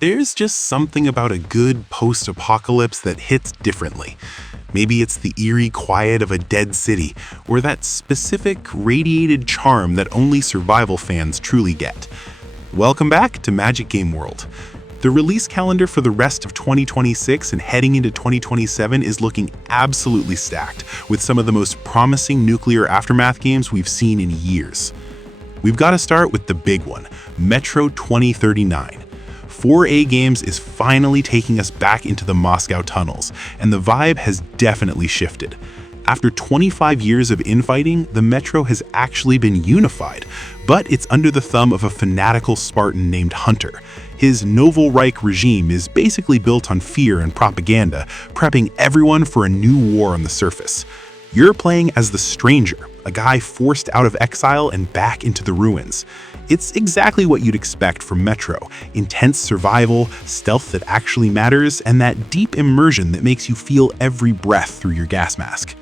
There's just something about a good post-apocalypse that hits differently. Maybe it's the eerie quiet of a dead city, or that specific radiated charm that only survival fans truly get. Welcome back to Magic Game World. The release calendar for the rest of 2026 and heading into 2027 is looking absolutely stacked, with some of the most promising nuclear aftermath games we've seen in years. We've got to start with the big one, Metro 2039. 4A Games is finally taking us back into the Moscow tunnels, and the vibe has definitely shifted. After 25 years of infighting, the Metro has actually been unified, but it's under the thumb of a fanatical Spartan named Hunter. His Novoreich regime is basically built on fear and propaganda, prepping everyone for a new war on the surface. You're playing as the Stranger, a guy forced out of exile and back into the ruins. It's exactly what you'd expect from Metro: intense survival, stealth that actually matters, and that deep immersion that makes you feel every breath through your gas mask.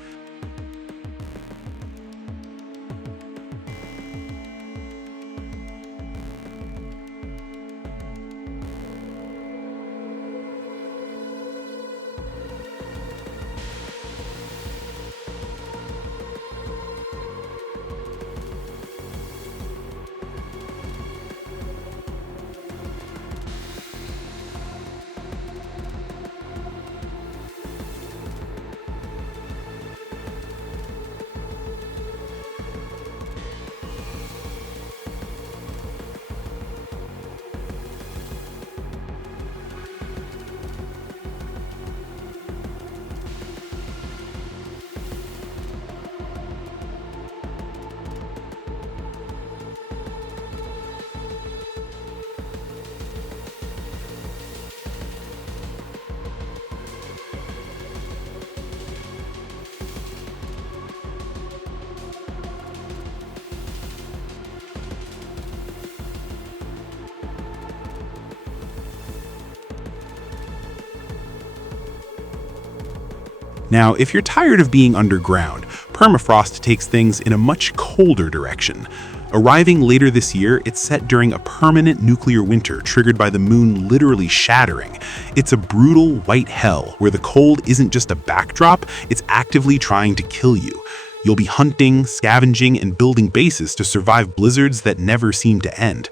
Now, if you're tired of being underground, Permafrost takes things in a much colder direction. Arriving later this year, it's set during a permanent nuclear winter triggered by the moon literally shattering. It's a brutal white hell where the cold isn't just a backdrop, it's actively trying to kill you. You'll be hunting, scavenging, and building bases to survive blizzards that never seem to end.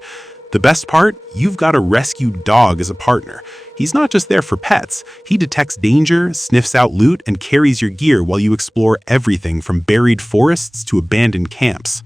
The best part? You've got a rescued dog as a partner. He's not just there for pets. He detects danger, sniffs out loot, and carries your gear while you explore everything from buried forests to abandoned camps.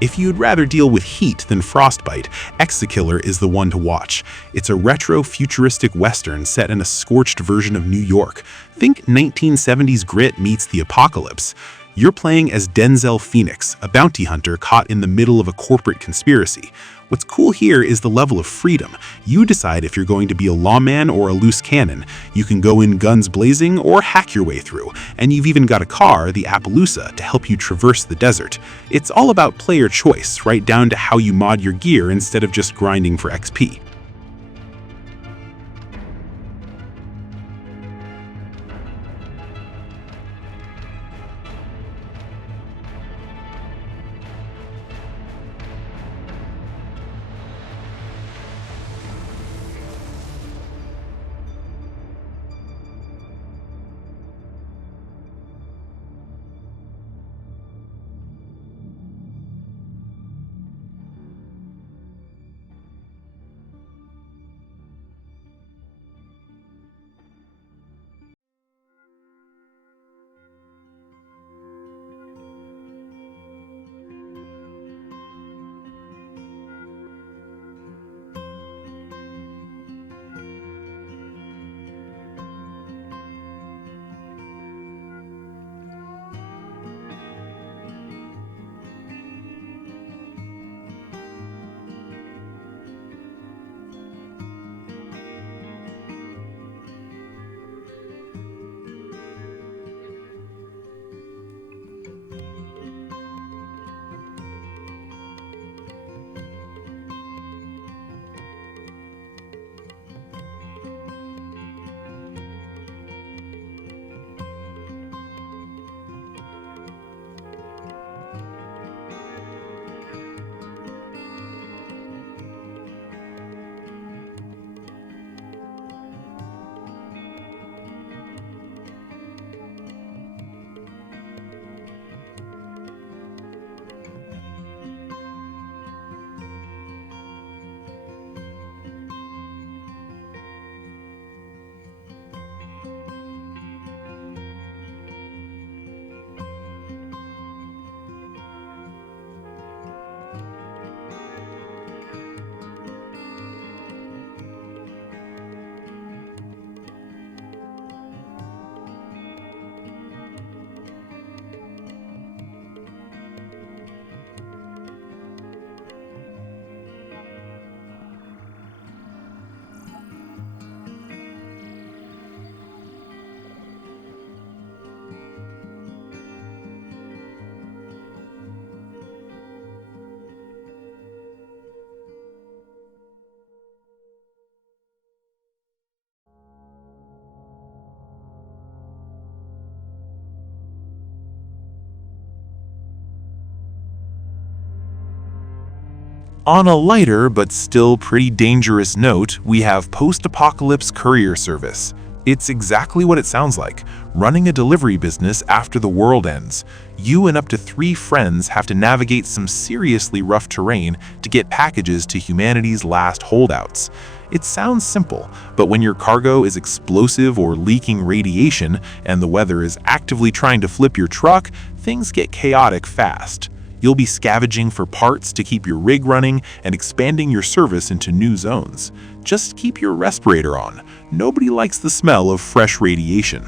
If you'd rather deal with heat than frostbite, ExeKiller is the one to watch. It's a retro-futuristic western set in a scorched version of New York. Think 1970s grit meets the apocalypse. You're playing as Denzel Phoenix, a bounty hunter caught in the middle of a corporate conspiracy. What's cool here is the level of freedom. You decide if you're going to be a lawman or a loose cannon. You can go in guns blazing or hack your way through. And you've even got a car, the Appaloosa, to help you traverse the desert. It's all about player choice, right down to how you mod your gear instead of just grinding for XP. On a lighter but still pretty dangerous note, we have post-apocalypse courier service. It's exactly what it sounds like, running a delivery business after the world ends. You and up to 3 friends have to navigate some seriously rough terrain to get packages to humanity's last holdouts. It sounds simple, but when your cargo is explosive or leaking radiation and the weather is actively trying to flip your truck, things get chaotic fast. You'll be scavenging for parts to keep your rig running and expanding your service into new zones. Just keep your respirator on. Nobody likes the smell of fresh radiation.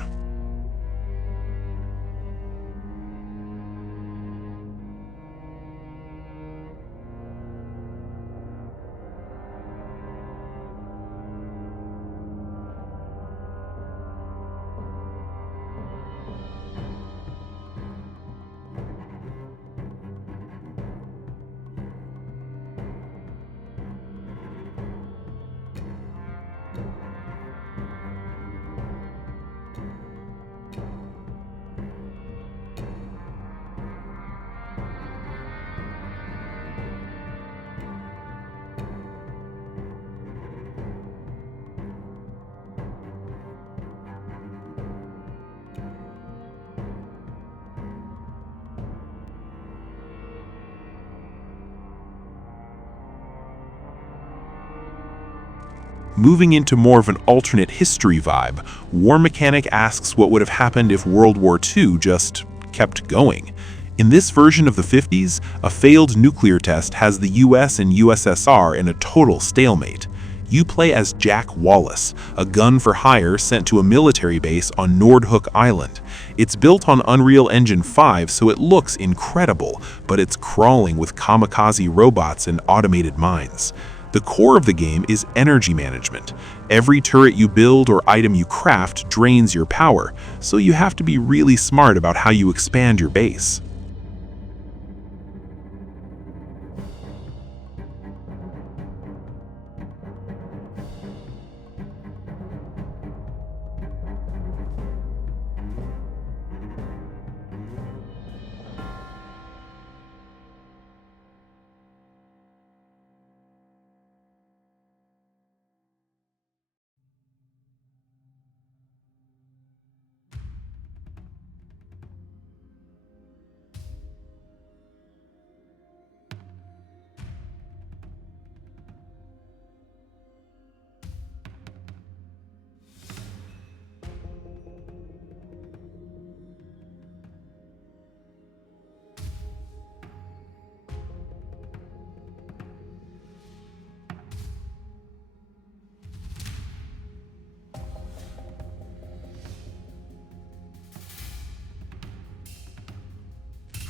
Moving into more of an alternate history vibe, War Mechanic asks what would have happened if World War II just kept going. In this version of the 50s, a failed nuclear test has the US and USSR in a total stalemate. You play as Jack Wallace, a gun for hire sent to a military base on Nordhook Island. It's built on Unreal Engine 5, so it looks incredible, but it's crawling with kamikaze robots and automated mines. The core of the game is energy management. Every turret you build or item you craft drains your power, so you have to be really smart about how you expand your base.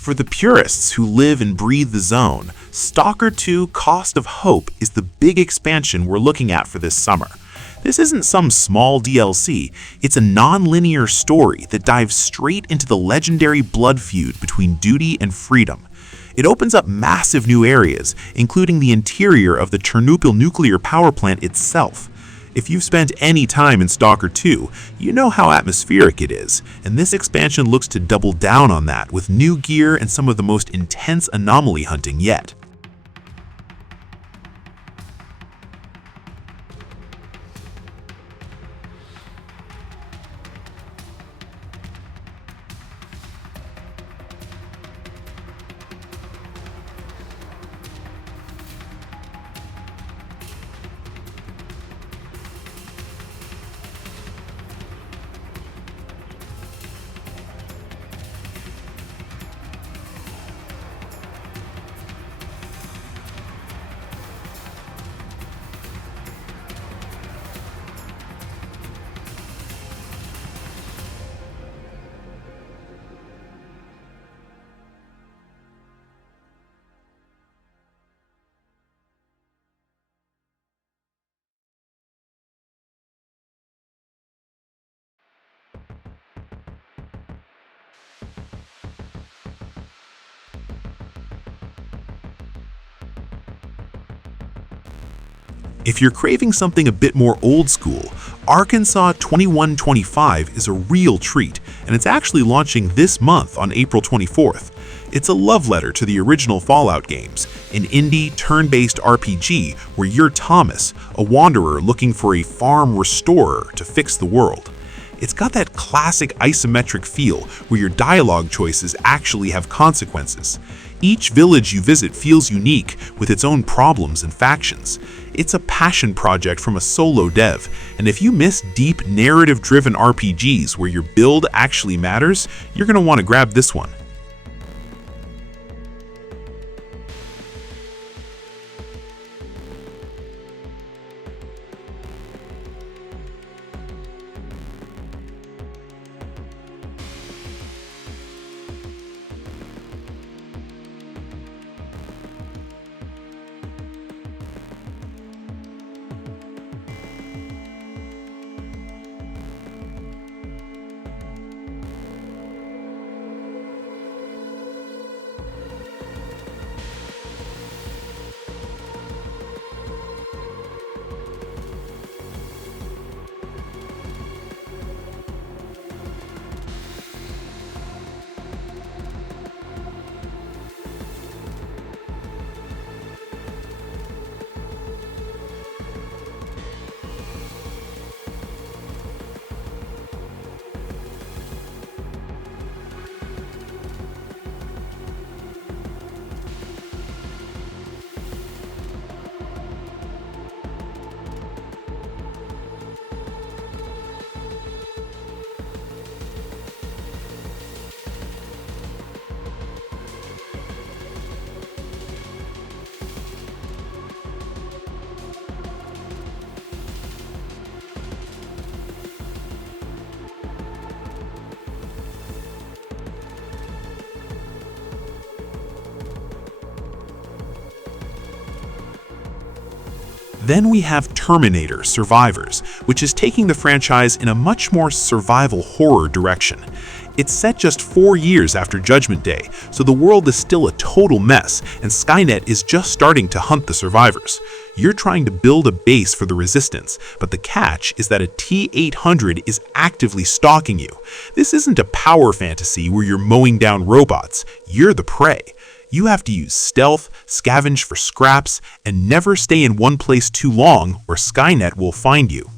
For the purists who live and breathe the zone, Stalker 2 Cost of Hope is the big expansion we're looking at for this summer. This isn't some small DLC, it's a non-linear story that dives straight into the legendary blood feud between duty and freedom. It opens up massive new areas, including the interior of the Chernobyl nuclear power plant itself. If you've spent any time in Stalker 2, you know how atmospheric it is, and this expansion looks to double down on that with new gear and some of the most intense anomaly hunting yet. If you're craving something a bit more old school, Arkansas 2125 is a real treat, and and it's actually launching this month on April 24th. It's a love letter to the original Fallout games, an indie, turn-based RPG where you're Thomas, a wanderer looking for a farm restorer to fix the world. It's got that classic isometric feel where your dialogue choices actually have consequences. Each village you visit feels unique with its own problems and factions. It's a passion project from a solo dev, and if you miss deep narrative-driven RPGs where your build actually matters, you're going to want to grab this one. Then we have Terminator Survivors, which is taking the franchise in a much more survival horror direction. It's set just 4 years after Judgment Day, so the world is still a total mess, and Skynet is just starting to hunt the survivors. You're trying to build a base for the resistance, but the catch is that a T-800 is actively stalking you. This isn't a power fantasy where you're mowing down robots, you're the prey. You have to use stealth, scavenge for scraps, and never stay in one place too long or Skynet will find you.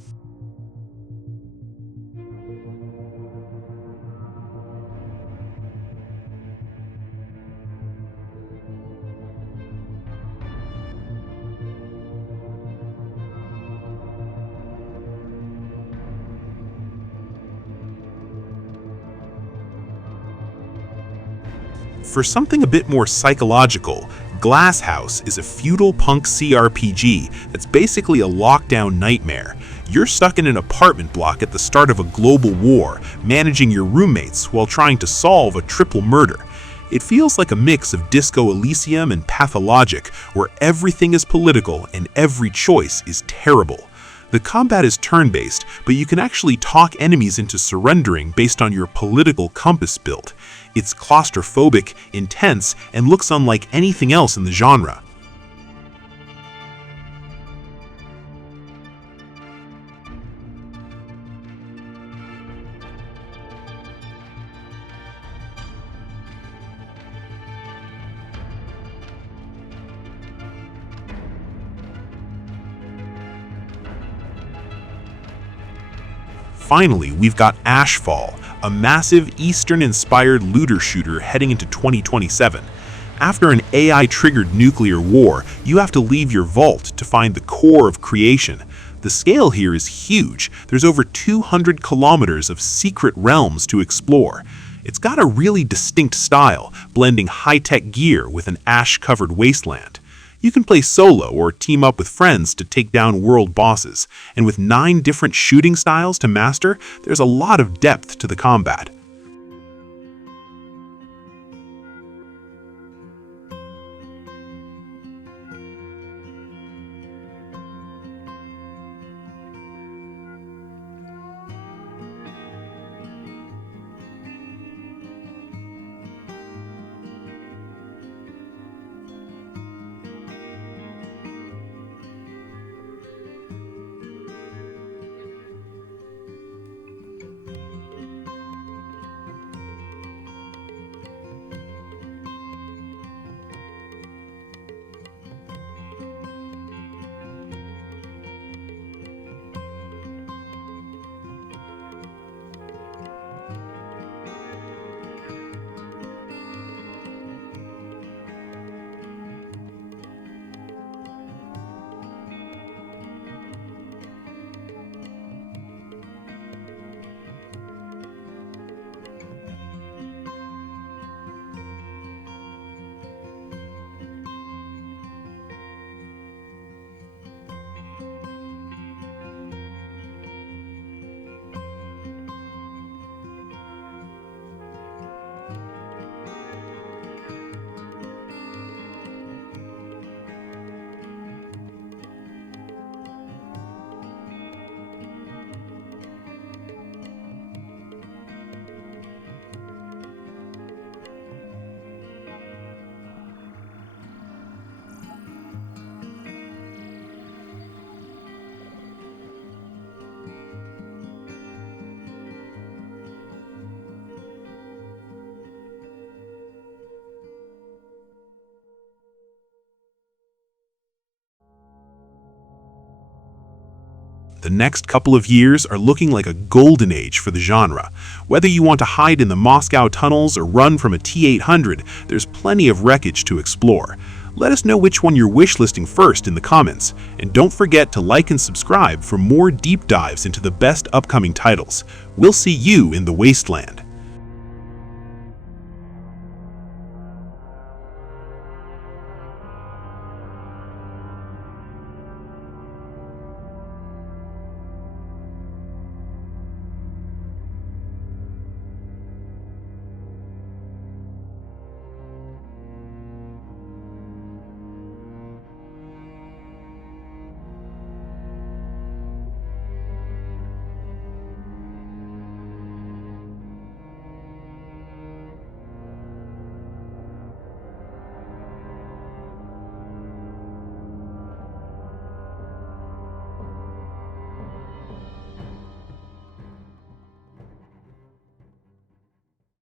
For something a bit more psychological, Glasshouse is a feudal punk CRPG that's basically a lockdown nightmare. You're stuck in an apartment block at the start of a global war, managing your roommates while trying to solve a triple murder. It feels like a mix of Disco Elysium and Pathologic, where everything is political and every choice is terrible. The combat is turn-based, but you can actually talk enemies into surrendering based on your political compass build. It's claustrophobic, intense, and looks unlike anything else in the genre. Finally, we've got Ashfall, a massive Eastern-inspired looter shooter heading into 2027. After an AI-triggered nuclear war, you have to leave your vault to find the core of creation. The scale here is huge. There's over 200 kilometers of secret realms to explore. It's got a really distinct style, blending high-tech gear with an ash-covered wasteland. You can play solo or team up with friends to take down world bosses, and with 9 different shooting styles to master, there's a lot of depth to the combat. The next couple of years are looking like a golden age for the genre. Whether you want to hide in the Moscow tunnels or run from a T-800, there's plenty of wreckage to explore. Let us know which one you're wishlisting first in the comments, and don't forget to like and subscribe for more deep dives into the best upcoming titles. We'll see you in the wasteland.